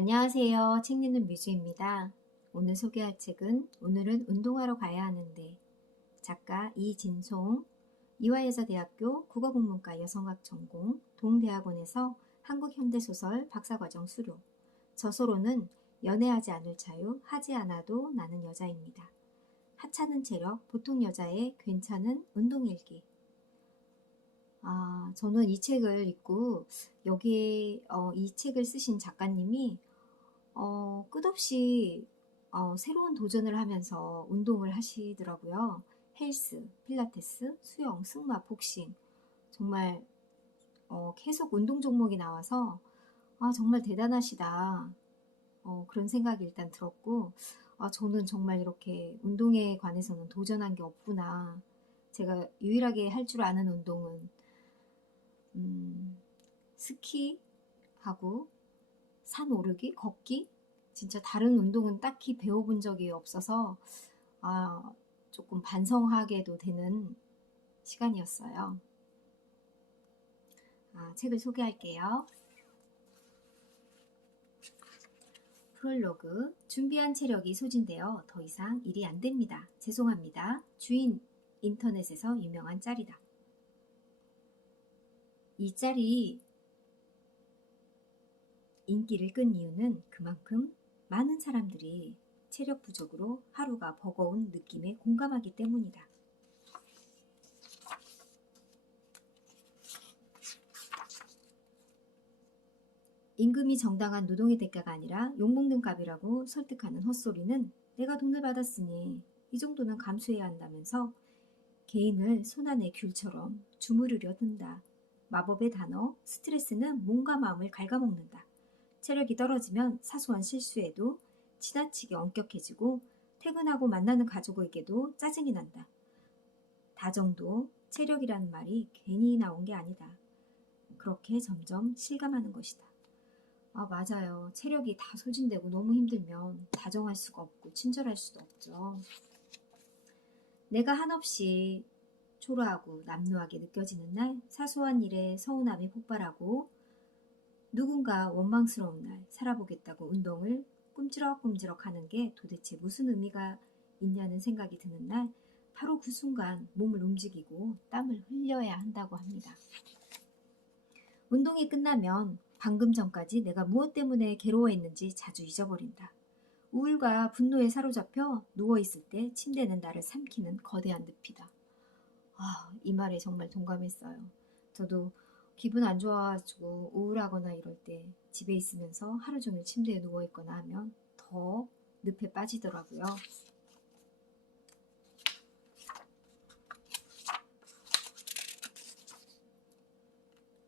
안녕하세요. 책 읽는 뮤즈입니다. 오늘 소개할 책은 오늘은 운동하러 가야 하는데 작가 이진송 이화여자대학교 국어국문과 여성학 전공 동대학원에서 한국현대소설 박사과정 수료 저서로는 연애하지 않을 자유 하지 않아도 나는 여자입니다. 하찮은 체력 보통 여자의 괜찮은 운동일기 아, 저는 이 책을 읽고 여기에 어, 이 책을 쓰신 작가님이 어, 끝없이 어, 새로운 도전을 하면서 운동을 하시더라고요. 헬스, 필라테스, 수영, 승마, 복싱. 정말 어, 계속 운동 종목이 나와서 아, 정말 대단하시다. 어, 그런 생각이 일단 들었고, 아, 저는 정말 이렇게 운동에 관해서는 도전한 게 없구나. 제가 유일하게 할 줄 아는 운동은 음, 스키하고 산 오르기, 걷기 진짜 다른 운동은 딱히 배워본 적이 없어서 아, 조금 반성하게도 되는 시간이었어요. 아, 책을 소개할게요. 프롤로그 준비한 체력이 소진되어 더 이상 일이 안 됩니다. 죄송합니다. 주인 인터넷에서 유명한 짤이다. 이 짤이 인기를 끈 이유는 그만큼 많은 사람들이 체력 부족으로 하루가 버거운 느낌에 공감하기 때문이다. 임금이 정당한 노동의 대가가 아니라 욕먹는 값이라고 설득하는 헛소리는 내가 돈을 받았으니 이 정도는 감수해야 한다면서 개인을 손안의 귤처럼 주무르려 든다. 마법의 단어 스트레스는 몸과 마음을 갉아먹는다. 체력이 떨어지면 사소한 실수에도 지나치게 엄격해지고 퇴근하고 만나는 가족에게도 짜증이 난다. 다정도 체력이라는 말이 괜히 나온 게 아니다. 그렇게 점점 실감하는 것이다. 아, 맞아요. 체력이 다 소진되고 너무 힘들면 다정할 수가 없고 친절할 수도 없죠. 내가 한없이 초라하고 남루하게 느껴지는 날, 사소한 일에 서운함이 폭발하고 누군가 원망스러운 날 살아보겠다고 운동을 꿈지럭꿈지럭 하는 게 도대체 무슨 의미가 있냐는 생각이 드는 날, 바로 그 순간 몸을 움직이고 땀을 흘려야 한다고 합니다. 운동이 끝나면 방금 전까지 내가 무엇 때문에 괴로워했는지 자주 잊어버린다. 우울과 분노에 사로잡혀 누워있을 때 침대는 나를 삼키는 거대한 늪이다. 아, 이 말에 정말 동감했어요. 저도 기분 안 좋아가지고 우울하거나 이럴 때 집에 있으면서 하루 종일 침대에 누워 있거나 하면 더 늪에 빠지더라고요.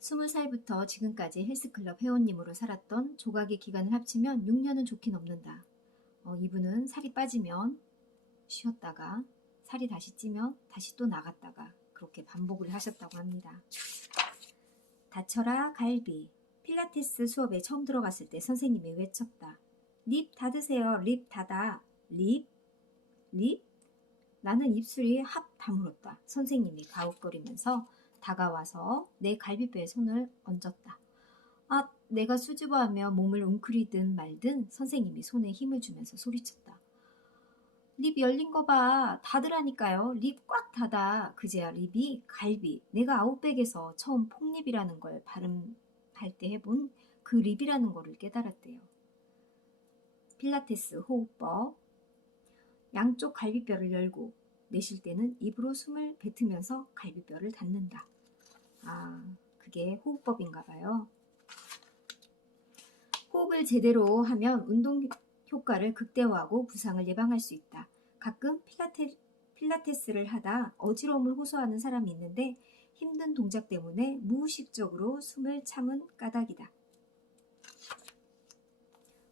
스물 살부터 지금까지 헬스클럽 회원님으로 살았던 조각의 기간을 합치면 6년은 좋게 넘는다. 어, 이분은 살이 빠지면 쉬었다가 살이 다시 찌면 다시 또 나갔다가 그렇게 반복을 하셨다고 합니다. 다쳐라 갈비. 필라테스 수업에 처음 들어갔을 때 선생님이 외쳤다. 립 닫으세요. 립 닫아. 립? 립? 나는 입술이 합 다물었다. 선생님이 가웃거리면서 다가와서 내 갈비뼈에 손을 얹었다. 아, 내가 수줍어하며 몸을 웅크리든 말든 선생님이 손에 힘을 주면서 소리쳤다. 립 열린 거 봐. 닫으라니까요. 립 꽉 닫아. 그제야 립이 갈비. 내가 아웃백에서 처음 폭립이라는 걸 발음할 때 해본 그 립이라는 거를 깨달았대요. 필라테스 호흡법. 양쪽 갈비뼈를 열고 내쉴 때는 입으로 숨을 뱉으면서 갈비뼈를 닫는다. 아, 그게 호흡법인가 봐요. 호흡을 제대로 하면 운동 효과를 극대화하고 부상을 예방할 수 있다. 가끔 필라테, 필라테스를 하다 어지러움을 호소하는 사람이 있는데 힘든 동작 때문에 무의식적으로 숨을 참은 까닭이다.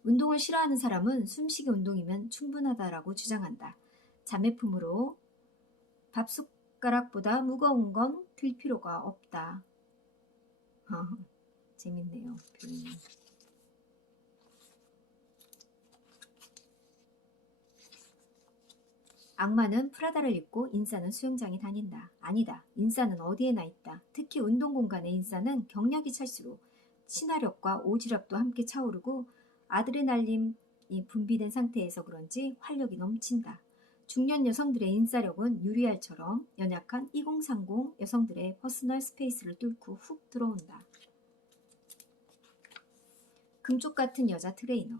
운동을 싫어하는 사람은 숨쉬기 운동이면 충분하다라고 주장한다. 자매품으로 밥 숟가락보다 무거운 건 들 필요가 없다. 재밌네요. 표현이. 악마는 프라다를 입고 인싸는 수영장에 다닌다. 아니다. 인싸는 어디에나 있다. 특히 운동 공간의 인싸는 경력이 찰수록 친화력과 오지랖도 함께 차오르고 아드레날린이 분비된 상태에서 그런지 활력이 넘친다. 중년 여성들의 인싸력은 유리알처럼 연약한 2030 여성들의 퍼스널 스페이스를 뚫고 훅 들어온다. 금쪽 같은 여자 트레이너.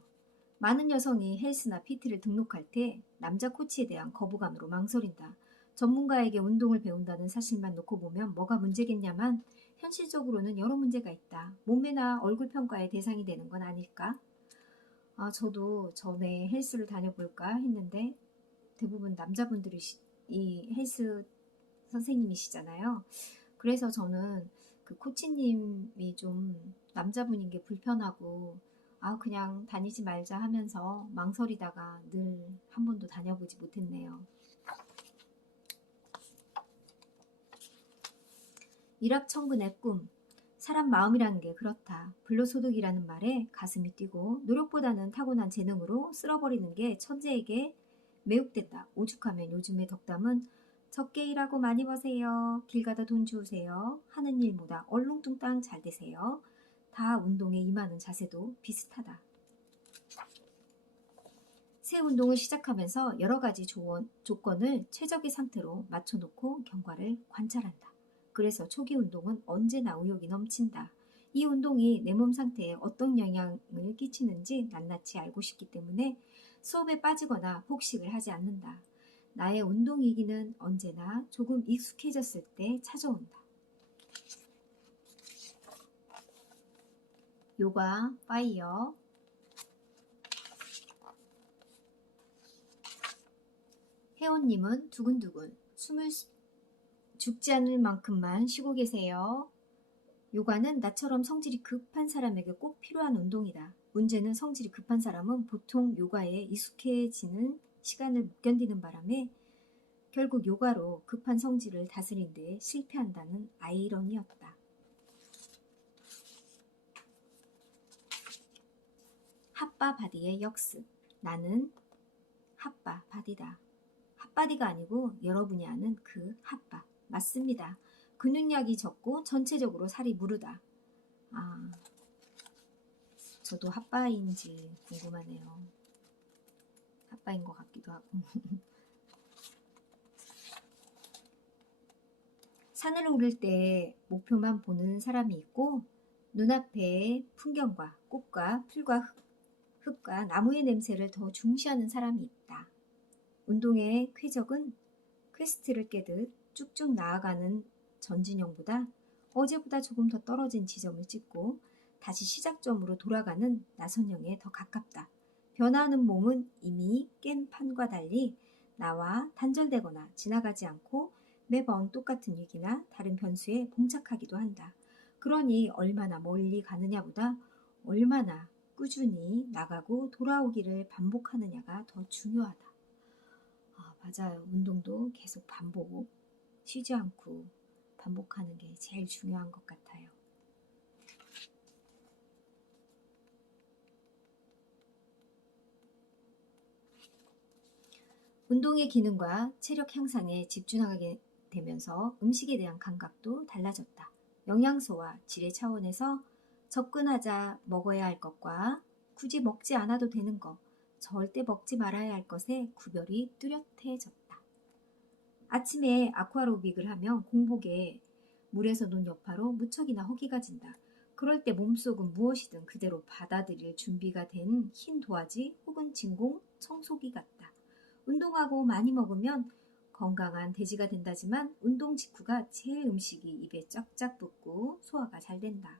많은 여성이 헬스나 PT를 등록할 때 남자 코치에 대한 거부감으로 망설인다. 전문가에게 운동을 배운다는 사실만 놓고 보면 뭐가 문제겠냐만 현실적으로는 여러 문제가 있다. 몸매나 얼굴 평가의 대상이 되는 건 아닐까? 아, 저도 전에 헬스를 다녀볼까 했는데 대부분 남자분들이 시- 이 헬스 선생님이시잖아요. 그래서 저는 그 코치님이 좀 남자분인 게 불편하고 아 그냥 다니지 말자 하면서 망설이다가 늘 한 번도 다녀보지 못했네요. 일확천금의 꿈. 사람 마음이라는 게 그렇다. 불로소득이라는 말에 가슴이 뛰고 노력보다는 타고난 재능으로 쓸어버리는 게 천재에게 매혹된다. 오죽하면 요즘의 덕담은 적게 일하고 많이 버세요. 길 가다 돈 주우세요. 하는 일보다 얼렁뚱땅 잘 되세요. 다 운동에 임하는 자세도 비슷하다. 새 운동을 시작하면서 여러 가지 조언, 조건을 최적의 상태로 맞춰놓고 경과를 관찰한다. 그래서 초기 운동은 언제나 의욕이 넘친다. 이 운동이 내 몸 상태에 어떤 영향을 끼치는지 낱낱이 알고 싶기 때문에 수업에 빠지거나 폭식을 하지 않는다. 나의 운동 이기는 언제나 조금 익숙해졌을 때 찾아온다. 요가, 파이어, 혜원님은 두근두근 숨을 쉬- 죽지 않을 만큼만 쉬고 계세요. 요가는 나처럼 성질이 급한 사람에게 꼭 필요한 운동이다. 문제는 성질이 급한 사람은 보통 요가에 익숙해지는 시간을 못 견디는 바람에 결국 요가로 급한 성질을 다스린 데 실패한다는 아이러니였다. 핫바 바디의 역습. 나는 핫바 바디다. 핫바디가 아니고 여러분이 아는 그 핫바. 맞습니다. 근육량이 적고 전체적으로 살이 무르다. 아, 저도 핫바인지 궁금하네요. 핫바인 것 같기도 하고. 산을 오를 때 목표만 보는 사람이 있고 눈앞의 풍경과 꽃과 풀과 흙, 흙과 나무의 냄새를 더 중시하는 사람이 있다. 운동의 쾌적은 퀘스트를 깨듯 쭉쭉 나아가는 전진형보다 어제보다 조금 더 떨어진 지점을 찍고 다시 시작점으로 돌아가는 나선형에 더 가깝다. 변화하는 몸은 이미 깬 판과 달리 나와 단절되거나 지나가지 않고 매번 똑같은 위기나 다른 변수에 봉착하기도 한다. 그러니 얼마나 멀리 가느냐보다 얼마나 꾸준히 나가고 돌아오기를 반복하느냐가 더 중요하다. 아, 맞아요. 운동도 계속 반복, 쉬지 않고 반복하는 게 제일 중요한 것 같아요. 운동의 기능과 체력 향상에 집중하게 되면서 음식에 대한 감각도 달라졌다. 영양소와 질의 차원에서 접근하자 먹어야 할 것과 굳이 먹지 않아도 되는 것, 절대 먹지 말아야 할 것의 구별이 뚜렷해졌다. 아침에 아쿠아로빅을 하면 공복에 물에서 논 여파로 무척이나 허기가 진다. 그럴 때 몸속은 무엇이든 그대로 받아들일 준비가 된 흰 도화지 혹은 진공 청소기 같다. 운동하고 많이 먹으면 건강한 돼지가 된다지만 운동 직후가 제일 음식이 입에 쫙쫙 붙고 소화가 잘 된다.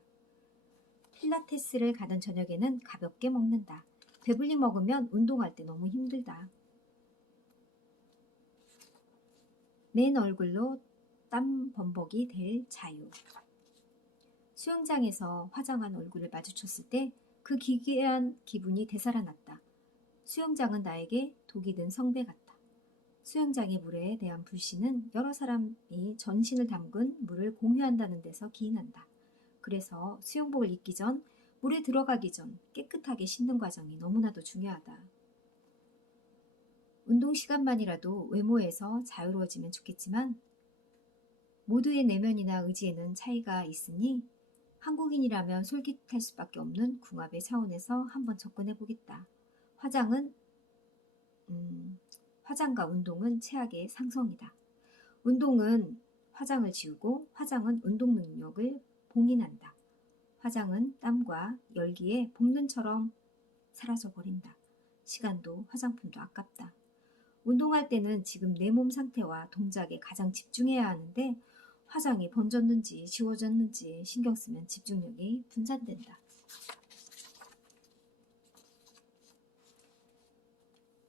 필라테스를 가던 저녁에는 가볍게 먹는다. 배불리 먹으면 운동할 때 너무 힘들다. 맨 얼굴로 땀 범벅이 될 자유. 수영장에서 화장한 얼굴을 마주쳤을 때 그 기괴한 기분이 되살아났다. 수영장은 나에게 독이 든 성배 같다. 수영장의 물에 대한 불신은 여러 사람이 전신을 담근 물을 공유한다는 데서 기인한다. 그래서 수영복을 입기 전, 물에 들어가기 전 깨끗하게 씻는 과정이 너무나도 중요하다. 운동 시간만이라도 외모에서 자유로워지면 좋겠지만 모두의 내면이나 의지에는 차이가 있으니 한국인이라면 솔깃할 수밖에 없는 궁합의 차원에서 한번 접근해 보겠다. 화장은 음, 화장과 운동은 최악의 상성이다. 운동은 화장을 지우고 화장은 운동 능력을 봉인한다. 화장은 땀과 열기에 볶는처럼 사라져 버린다. 시간도 화장품도 아깝다. 운동할 때는 지금 내 몸 상태와 동작에 가장 집중해야 하는데 화장이 번졌는지 지워졌는지 신경 쓰면 집중력이 분산된다.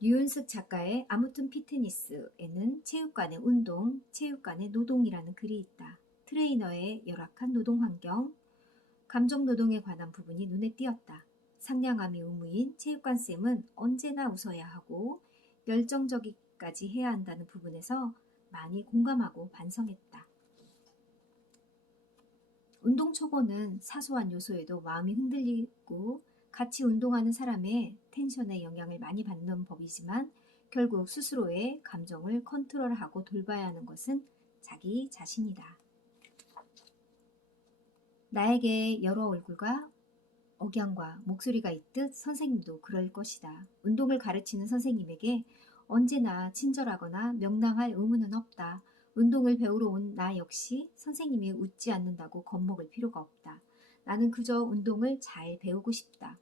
류은숙 작가의 아무튼 피트니스에는 체육관의 운동, 체육관의 노동이라는 글이 있다. 트레이너의 열악한 노동 환경, 감정 노동에 관한 부분이 눈에 띄었다. 상냥함이 의무인 체육관 쌤은 언제나 웃어야 하고 열정적이까지 해야 한다는 부분에서 많이 공감하고 반성했다. 운동 초보는 사소한 요소에도 마음이 흔들리고 같이 운동하는 사람의 텐션에 영향을 많이 받는 법이지만 결국 스스로의 감정을 컨트롤하고 돌봐야 하는 것은 자기 자신이다. 나에게 여러 얼굴과 억양과 목소리가 있듯 선생님도 그럴 것이다. 운동을 가르치는 선생님에게 언제나 친절하거나 명랑할 의무는 없다. 운동을 배우러 온 나 역시 선생님이 웃지 않는다고 겁먹을 필요가 없다. 나는 그저 운동을 잘 배우고 싶다.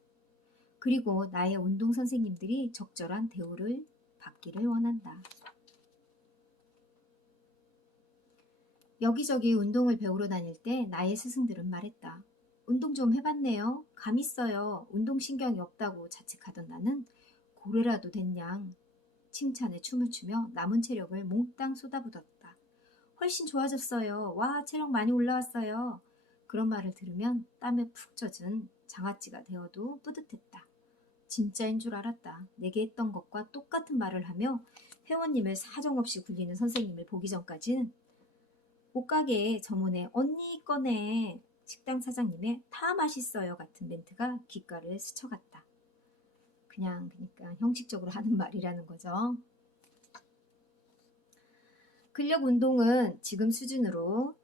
그리고 나의 운동 선생님들이 적절한 대우를 받기를 원한다. 여기저기 운동을 배우러 다닐 때 나의 스승들은 말했다. 운동 좀 해봤네요. 감 있어요. 운동신경이 없다고 자책하던 나는 고래라도 된 양 칭찬에 춤을 추며 남은 체력을 몽땅 쏟아붓었다. 훨씬 좋아졌어요. 와, 체력 많이 올라왔어요. 그런 말을 들으면 땀에 푹 젖은 장아찌가 되어도 뿌듯했다. 진짜인 줄 알았다. 내게 했던 것과 똑같은 말을 하며 회원님을 사정없이 굴리는 선생님을 보기 전까지는 옷가게에 점원에 언니 꺼내 식당 사장님의 다 맛있어요 같은 멘트가 귓가를 스쳐갔다. 그냥 그러니까 형식적으로 하는 말이라는 거죠. 근력 운동은 지금 수준으로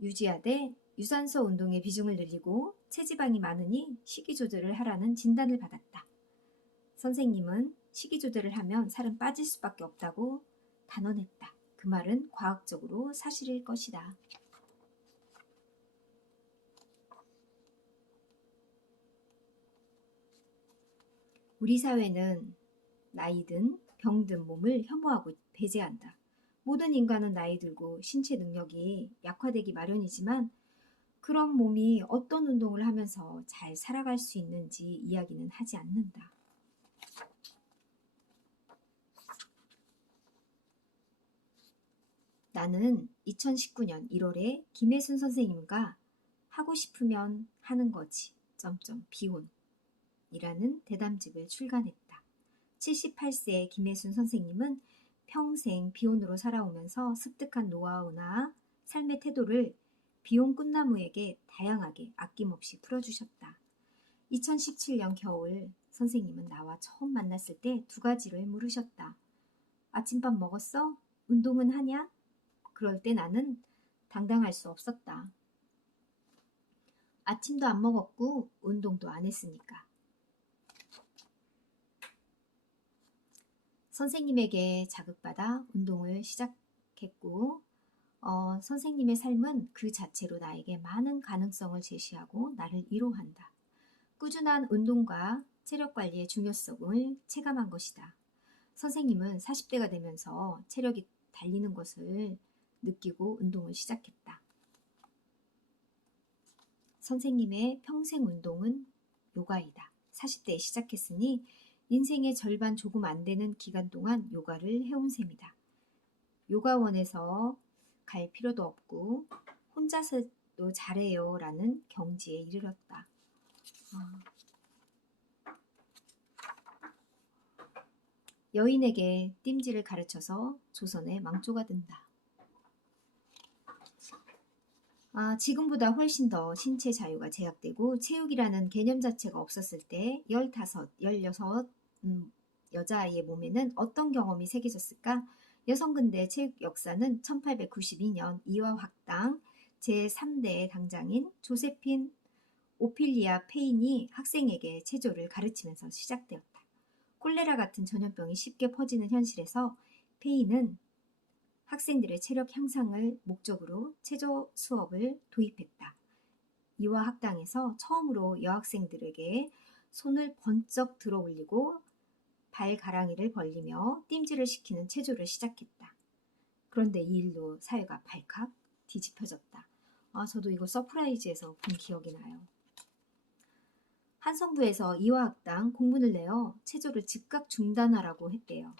유지하되 유산소 운동의 비중을 늘리고 체지방이 많으니 식이 조절을 하라는 진단을 받았다. 선생님은 식이 조절을 하면 살은 빠질 수밖에 없다고 단언했다. 그 말은 과학적으로 사실일 것이다. 우리 사회는 나이든 병든 몸을 혐오하고 배제한다. 모든 인간은 나이 들고 신체 능력이 약화되기 마련이지만 그런 몸이 어떤 운동을 하면서 잘 살아갈 수 있는지 이야기는 하지 않는다. 나는 2019년 1월에 김혜순 선생님과 하고 싶으면 하는 거지. 점점 비혼. 이라는 대담집을 출간했다. 78세의 김혜순 선생님은 평생 비혼으로 살아오면서 습득한 노하우나 삶의 태도를 비혼 꿈나무에게 다양하게 아낌없이 풀어주셨다. 2017년 겨울 선생님은 나와 처음 만났을 때 두 가지를 물으셨다. 아침밥 먹었어? 운동은 하냐? 그럴 때 나는 당당할 수 없었다. 아침도 안 먹었고 운동도 안 했으니까. 선생님에게 자극받아 운동을 시작했고, 어, 선생님의 삶은 그 자체로 나에게 많은 가능성을 제시하고 나를 위로한다. 꾸준한 운동과 체력 관리의 중요성을 체감한 것이다. 선생님은 40대가 되면서 체력이 달리는 것을 느끼고 운동을 시작했다. 선생님의 평생 운동은 요가이다. 40대에 시작했으니 인생의 절반 조금 안 되는 기간 동안 요가를 해온 셈이다. 요가원에서 갈 필요도 없고 혼자서도 잘해요 라는 경지에 이르렀다. 아. 여인에게 띰질을 가르쳐서 조선의 망조가 된다. 아, 지금보다 훨씬 더 신체 자유가 제약되고 체육이라는 개념 자체가 없었을 때 15, 16 음, 여자아이의 몸에는 어떤 경험이 새겨졌을까? 여성근대 체육 역사는 1892년 이화 학당 제3대 당장인 조세핀 오피리아 페인이 학생에게 체조를 가르치면서 시작되었다. 콜레라 같은 전염병이 쉽게 퍼지는 현실에서 페인은 학생들의 체력 향상을 목적으로 체조 수업을 도입했다. 이와 학당에서 처음으로 여학생들에게 손을 번쩍 들어 올리고 발가랑이를 벌리며 뜀질을 시키는 체조를 시작했다. 그런데 이 일로 사회가 발칵 뒤집혀졌다. 아, 저도 이거 서프라이즈에서 본 기억이 나요. 한성부에서 이화학당 공문을 내어 체조를 즉각 중단하라고 했대요.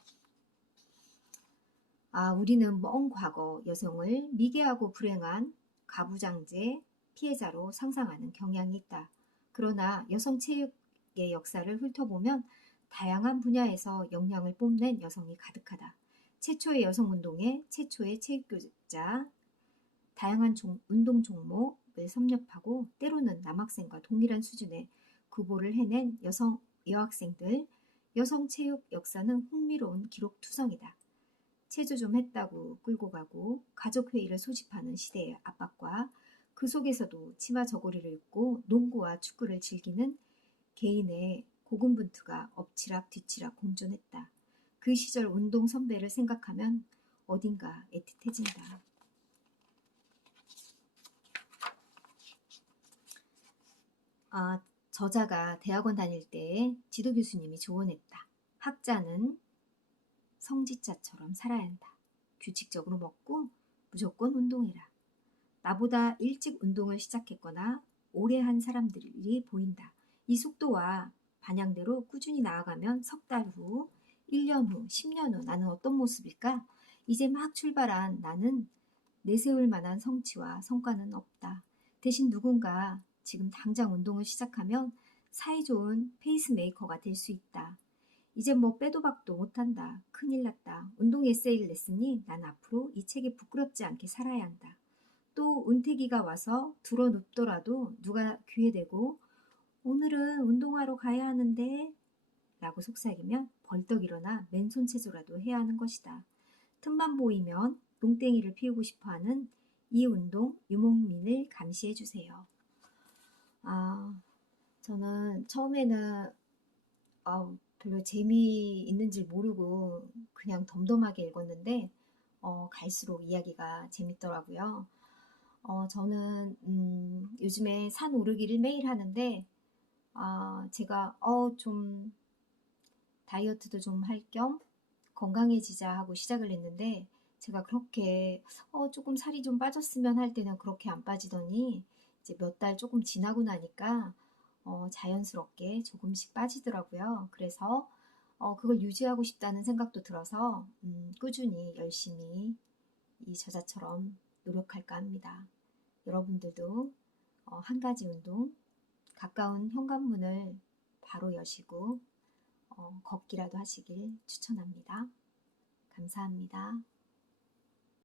아, 우리는 먼 과거 여성을 미개하고 불행한 가부장제 피해자로 상상하는 경향이 있다. 그러나 여성 체육의 역사를 훑어보면 다양한 분야에서 역량을 뽐낸 여성이 가득하다. 최초의 여성 운동에 최초의 체육교자, 다양한 종- 운동 종목을 섭렵하고 때로는 남학생과 동일한 수준의 구보를 해낸 여성 여학생들, 여성 체육 역사는 흥미로운 기록 투성이다. 체조 좀 했다고 끌고 가고 가족 회의를 소집하는 시대의 압박과 그 속에서도 치마 저고리를 입고 농구와 축구를 즐기는 개인의 고군분투가 엎치락 뒤치락 공존했다. 그 시절 운동 선배를 생각하면 어딘가 애틋해진다. 아, 저자가 대학원 다닐 때 지도 교수님이 조언했다. 학자는 성직자처럼 살아야 한다. 규칙적으로 먹고 무조건 운동해라. 나보다 일찍 운동을 시작했거나 오래 한 사람들이 보인다. 이 속도와 반향대로 꾸준히 나아가면 석 달 후, 1년 후, 10년 후 나는 어떤 모습일까? 이제 막 출발한 나는 내세울 만한 성취와 성과는 없다. 대신 누군가 지금 당장 운동을 시작하면 사이좋은 페이스메이커가 될 수 있다. 이제 뭐 빼도 박도 못한다. 큰일 났다. 운동 에세이를 냈으니 난 앞으로 이 책에 부끄럽지 않게 살아야 한다. 또 은퇴기가 와서 들어 눕더라도 누가 귀에 대고 오늘은 운동하러 가야 하는데 라고 속삭이면 벌떡 일어나 맨손 체조라도 해야 하는 것이다. 틈만 보이면 농땡이를 피우고 싶어하는 이 운동 유목민을 감시해 주세요. 아, 저는 처음에는 아, 별로 재미있는지 모르고 그냥 덤덤하게 읽었는데 어, 갈수록 이야기가 재밌더라고요. 어, 저는 음, 요즘에 산 오르기를 매일 하는데 아, 제가 어, 좀 다이어트도 좀 할 겸 건강해지자 하고 시작을 했는데 제가 그렇게 어, 조금 살이 좀 빠졌으면 할 때는 그렇게 안 빠지더니 이제 몇 달 조금 지나고 나니까 어, 자연스럽게 조금씩 빠지더라고요. 그래서 어, 그걸 유지하고 싶다는 생각도 들어서 음, 꾸준히 열심히 이 저자처럼 노력할까 합니다. 여러분들도 어, 한 가지 운동, 가까운 현관문을 바로 여시고 어, 걷기라도 하시길 추천합니다. 감사합니다.